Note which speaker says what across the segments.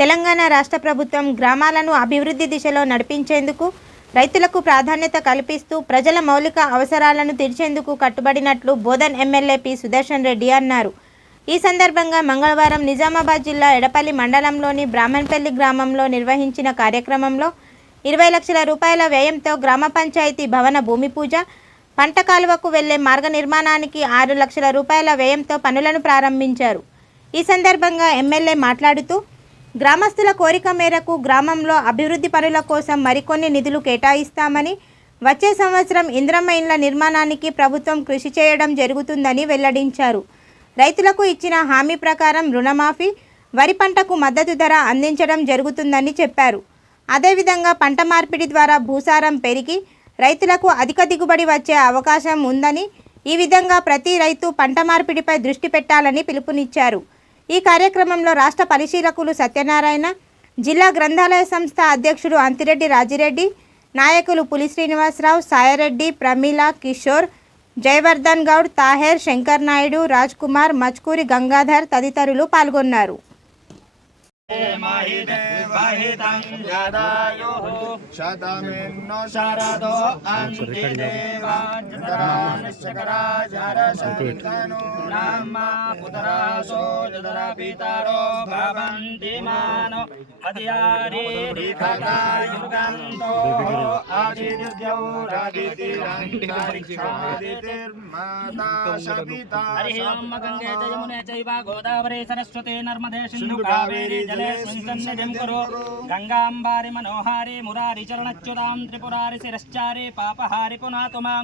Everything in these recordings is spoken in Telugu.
Speaker 1: తెలంగాణ రాష్ట్ర ప్రభుత్వం గ్రామాలను అభివృద్ధి దిశలో నడిపించేందుకు రైతులకు ప్రాధాన్యత కల్పిస్తూ ప్రజల మౌలిక అవసరాలను తీర్చేందుకు కట్టుబడినట్లు బోధన్ ఎమ్మెల్యే పి. సుదర్శన్ రెడ్డి అన్నారు. ఈ సందర్భంగా మంగళవారం నిజామాబాద్ జిల్లా ఎడపల్లి మండలంలోని బ్రాహ్మణపల్లి గ్రామంలో నిర్వహించిన కార్యక్రమంలో ఇరవై లక్షల రూపాయల వ్యయంతో గ్రామ పంచాయతీ భవన భూమి పూజ పంట కాలువకు వెళ్ళే మార్గ నిర్మాణానికి ఆరు లక్షల రూపాయల వ్యయంతో పనులను ప్రారంభించారు. ఈ సందర్భంగా ఎమ్మెల్యే మాట్లాడుతూ గ్రామస్తుల కోరిక మేరకు గ్రామంలో అభివృద్ధి పనుల కోసం మరికొన్ని నిధులు కేటాయిస్తామని వచ్చే సంవత్సరం ఇంద్రమ్మ ఇండ్ల నిర్మాణానికి ప్రభుత్వం కృషి చేయడం జరుగుతుందని వెల్లడించారు. రైతులకు ఇచ్చిన హామీ ప్రకారం రుణమాఫీ వరి పంటకు మద్దతు ధర అందించడం జరుగుతుందని చెప్పారు. అదేవిధంగా పంట మార్పిడి ద్వారా భూసారం పెరిగి రైతులకు అధిక దిగుబడి వచ్చే అవకాశం ఉందని ఈ విధంగా ప్రతి రైతు పంట మార్పిడిపై దృష్టి పెట్టాలని పిలుపునిచ్చారు. ఈ కార్యక్రమంలో రాష్ట్ర పరిశీలకులు సత్యనారాయణ జిల్లా గ్రంథాలయ సంస్థ అధ్యక్షుడు అంతిరెడ్డి రాజిరెడ్డి నాయకులు పులి శ్రీనివాసరావు సాయిరెడ్డి ప్రమీల కిషోర్ జయవర్ధన్ గౌడ్ తాహేర్ శంకర్ నాయుడు రాజ్ కుమార్ మచ్కూరి గంగాధర్ తదితరులు పాల్గొన్నారు.
Speaker 2: महिदेवाहितं यदायुः शतमिन्नो शरदो अन्ति देवाजरानिश्चकराजरशन्तनु नाम्मा पुतरासो जदरपितरो भवन्ति मानो हदियारीरिखगायुर्गन्तो आदिद्यौरदितिरन्तरिक्षादितिर्माता सपिता
Speaker 3: हरिः ओं गङ्गे च यमुने चैव गोदावरी सरस्वती नर्मदे सिन्धु कावेरी जले सन्निधिं कुरु गङ्गाम्बारि मनोहारि मुरारि चरणच्युतां त्रिपुरारि शिरश्चारि पापहारि पुनातु मां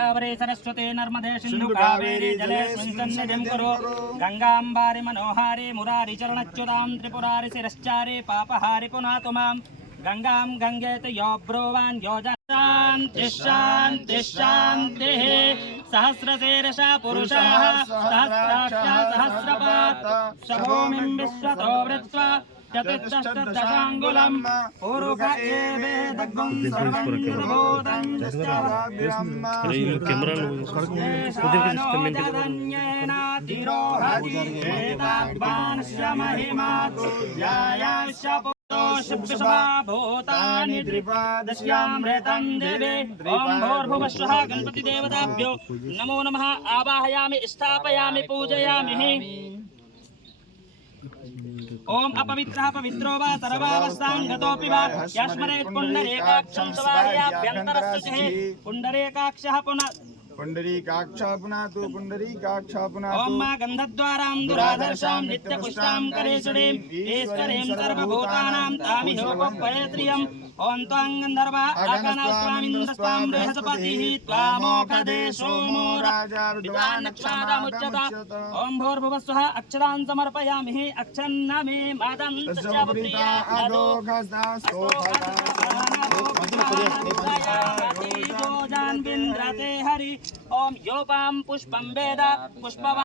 Speaker 3: गोदावरी सरस्वती नर्मदे सिन्धु कावेरी जले सन्निधिं कुरु गङ्गाम्बारि मनोहारि मुरारि चरणच्युतां त्रिपुरारि शिरश्चारि पापहारि पुनातु मां गङ्गां गङ्गे च यो ब्रुवान् यो शान्तिः शान्तिः शान्तिः सहस्रशीर्षा पुरुषाः सहस्राक्ष सहस्रपात् शभूमिं विश्वतो वृत्वा चतुष्षष्टदशाङ्गुलम् पूरुक एवेदग्गुं सर्वं निर्बोधं भूतानि त्रिपादश्यामृतं देवे ॐ भोर्भुवस्वः गणपतिदेवताभ्यो नमो नमः आवाहयामि स्थापयामि पूजयामि ओम अपवित्रः पवित्रो वा सर्वावस्थां गतोऽपि वा यस्मरेत् पुण्डरेकाक्षं सवार्याभ्यन्तरस्य पुण्डरेकाक्षः पुनः
Speaker 2: पुण्डरीकाक्षा पुनातु पुण्डरीकाक्षा पुनातु
Speaker 3: ओम मा गन्धद्वारां दुराधर्षां नित्यपुष्टां करेशुरीं ईश्वरीं सर्वभूतानां तामि लोकोपयत्रियम् ॐ त्वां गन्धर्वा बृहस्पतिः त्वामोकदे सोमो राजा विद्वान्नक्षादामुच्यत ॐ भूर्भुवस्वः अक्षरां समर्पयामि अक्षन्न मे मादं तस्य
Speaker 2: प्रीता अदोघस्तास्तो
Speaker 3: हरि ओम योपां पुष्पं वेद पुष्पवा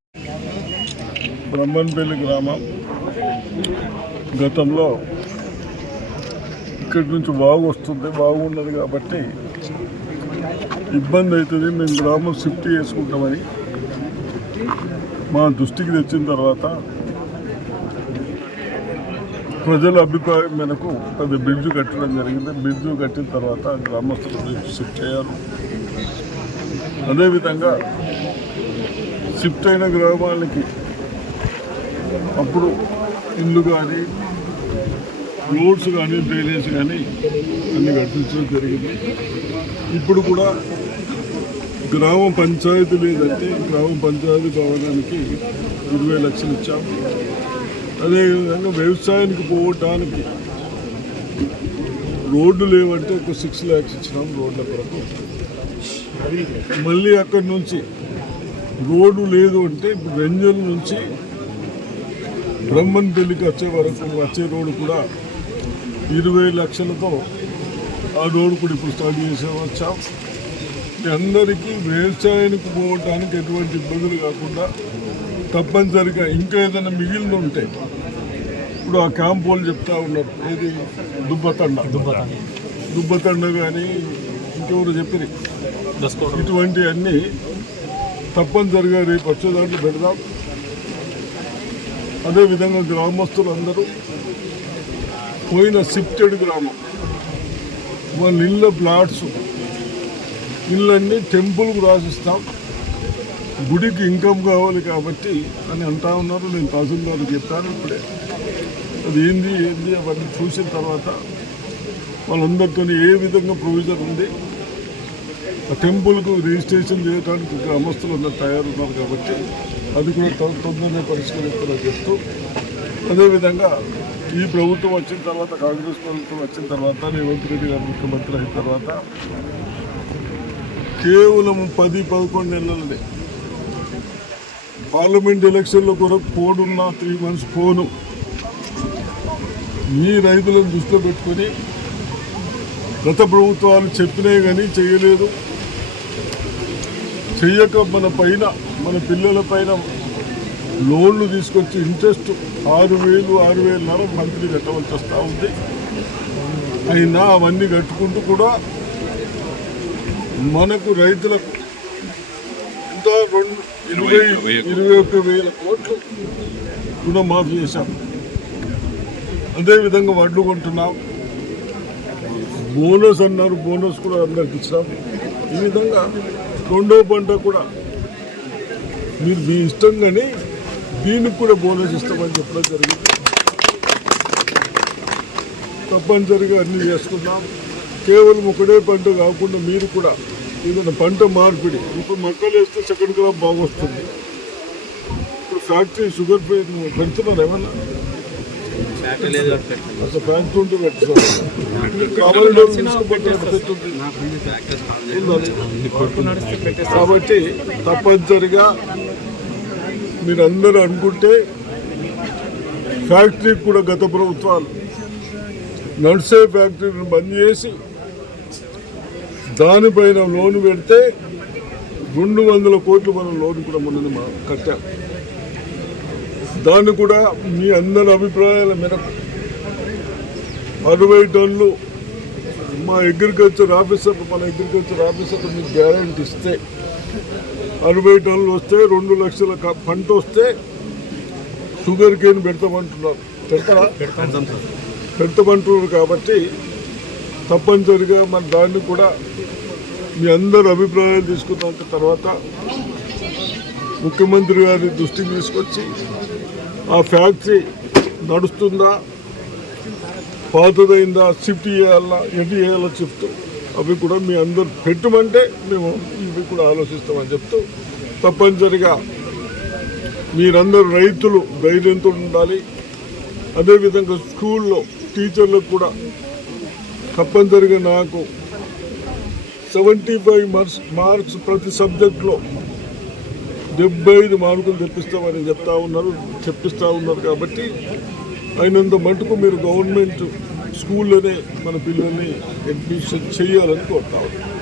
Speaker 4: బ్రహ్మన్పల్లి గ్రామం గతంలో ఇక్కడి నుంచి బాగు వస్తుంది బాగున్నది కాబట్టి ఇబ్బంది అవుతుంది మేము గ్రామం షిఫ్ట్ చేసుకుంటామని మా దృష్టికి తెచ్చిన తర్వాత ప్రజల అభిప్రాయం మేరకు అది బ్రిడ్జ్ కట్టడం జరిగింది. బ్రిడ్జ్ కట్టిన తర్వాత గ్రామస్తులు షిఫ్ట్ అయ్యారు. అదేవిధంగా షిఫ్ట్ అయిన గ్రామాలకి అప్పుడు ఇల్లు కానీ రోడ్స్ కానీ డ్రైనేజ్ కానీ అన్ని కట్టించడం జరిగింది. ఇప్పుడు కూడా గ్రామ పంచాయతీ లేదంటే గ్రామ పంచాయతీ భవనానికి ఇరవై లక్షలు ఇచ్చాము. అదేవిధంగా వ్యవసాయానికి పోవటానికి రోడ్డు లేవంటే ఒక సిక్స్ ల్యాక్స్ ఇచ్చినాం రోడ్ల కొరకు. మళ్ళీ అక్కడి నుంచి రోడ్డు లేదు అంటే ఇప్పుడు వెంజల్ నుంచి బ్రహ్మన్ పెళ్ళికి వచ్చే వరకు వచ్చే రోడ్డు కూడా ఇరవై లక్షలతో ఆ రోడ్డు కూడా ఇప్పుడు స్టార్ట్ చేసే వచ్చాం. అందరికీ వ్యవసాయానికి పోవడానికి ఎటువంటి ఇబ్బందులు కాకుండా తప్పనిసరిగా ఇంకా ఏదైనా మిగిలిన ఉంటే ఇప్పుడు ఆ క్యాంప్ వాళ్ళు చెప్తా ఉన్నారు. ఏది? దుబ్బతండ. దుబ్బతండ. దుబ్బతండ కానీ ఇంకెవరు చెప్పినాయి ఇటువంటి అన్నీ తప్పనిసరిగా రేపు వచ్చే దాంట్లో పెడదాం. అదేవిధంగా గ్రామస్తులందరూ పోయిన షిఫ్టెడ్ గ్రామం. వాళ్ళ ఇళ్ళ ప్లాట్స్ ఇళ్ళన్నీ టెంపుల్కు రాసిస్తాం. గుడికి ఇన్కమ్ కావాలి కాబట్టి అని అంటా ఉన్నారు. నేను తహసీల్దార్కి చెప్పాను ఇప్పుడే. అది ఏంది ఏంది అవన్నీ చూసిన తర్వాత వాళ్ళందరితో ఏ విధంగా ప్రొవిజన్ ఉంది? ఆ టెంపుల్కు రిజిస్ట్రేషన్ చేయడానికి గ్రామస్తులు అందరూ తయారున్నారు కాబట్టి అది కూడా తొందరనే పరిష్కరిస్తారని చెప్తూ అదేవిధంగా ఈ ప్రభుత్వం వచ్చిన తర్వాత కాంగ్రెస్ ప్రభుత్వం వచ్చిన తర్వాత రేవంత్ రెడ్డి గారు ముఖ్యమంత్రి అయిన తర్వాత కేవలం పది పదకొండు నెలలనే పార్లమెంట్ ఎలక్షన్లో కొరకు పోడున్న త్రీ మంత్స్ పోను మీ రైతులను దృష్టిలో పెట్టుకొని గత ప్రభుత్వాలు చెప్పినాయి కానీ చేయలేదు. చెయ్యక మన పైన మన పిల్లల పైన లోన్లు తీసుకొచ్చి ఇంట్రెస్ట్ ఆరు వేలు ఆరు వేలున్నర మంత్లీ కట్టవలసి వస్తూ ఉంది. అయినా అవన్నీ కట్టుకుంటూ కూడా మనకు రైతులకు రెండు ఇరవై ఇరవై ఒక్క వేల కోట్లు రుణమాఫీ చేశాం. అదేవిధంగా వడ్లు కొంటున్నాం. బోనస్ అన్నారు బోనస్ కూడా అందరికి ఇచ్చినాం ఈ విధంగా రెండో పంట కూడా మీరు మీ ఇష్టం కానీ దీనికి కూడా బోనస్ ఇస్తామని చెప్పడం జరిగింది. తప్పనిసరిగా అన్నీ చేసుకున్నాం కేవలం ఒకటే పంట కాకుండా మీరు కూడా ఏదైనా పంట మార్పిడి ఇప్పుడు మొక్కలు వేస్తే సెకండ్ క్రాప్ బాగా వస్తుంది ఇప్పుడు ఫ్యాక్టరీ షుగర్ పెడుతున్నారు ఏమన్నా? అసలు ఫ్యాక్టరీ ఉంటే పెట్టుకోవాలి కావాలి. కాబట్టి తప్పనిసరిగా మీరందరూ అనుకుంటే ఫ్యాక్టరీకి కూడా గత ప్రభుత్వాలు నడిసే ఫ్యాక్టరీని బంద్ చేసి దానిపైన లోన్ పెడితే రెండు వందల కోట్లు మనం లోన్ కూడా మొన్న మా- కట్టాం. దాన్ని కూడా మీ అందరి అభిప్రాయాల మేరకు. అరవై టన్నులు మా అగ్రికల్చర్ ఆఫీసర్ మన అగ్రికల్చర్ ఆఫీసర్ మీకు గ్యారంటీ ఇస్తే అరవై టన్నులు వస్తే రెండు లక్షల పంట వస్తే షుగర్ కేన్ పెడతామంటున్నారు. పెడతారా? పెడతామంటున్నారు కాబట్టి తప్పనిసరిగా మన దాన్ని కూడా మీ అందరు అభిప్రాయాలు తీసుకున్న తర్వాత ముఖ్యమంత్రి గారి దృష్టికి తీసుకొచ్చి ఆ ఫ్యాక్టరీ నడుస్తుందా పాతదైందా షిఫ్ట్ చేయాలా ఎటు చేయాలో చెప్తూ అవి కూడా మీ అందరు పెట్టమంటే మేము ఇవి కూడా ఆలోచిస్తామని చెప్తూ తప్పనిసరిగా మీరందరూ రైతులు ధైర్యంతో ఉండాలి. అదేవిధంగా స్కూల్లో టీచర్లకు కూడా తప్పనిసరిగా నాకు సెవెంటీ ఫైవ్ మార్క్స్ మార్క్స్ ప్రతి సబ్జెక్ట్లో డెబ్బై ఐదు మార్కులు తెప్పిస్తామని చెప్తా ఉన్నారు చెప్పిస్తూ ఉన్నారు కాబట్టి అయినంత మటుకు మీరు గవర్నమెంట్ స్కూల్లోనే మన పిల్లల్ని అడ్మిషన్ చేయాలని కోరుతా ఉన్నాను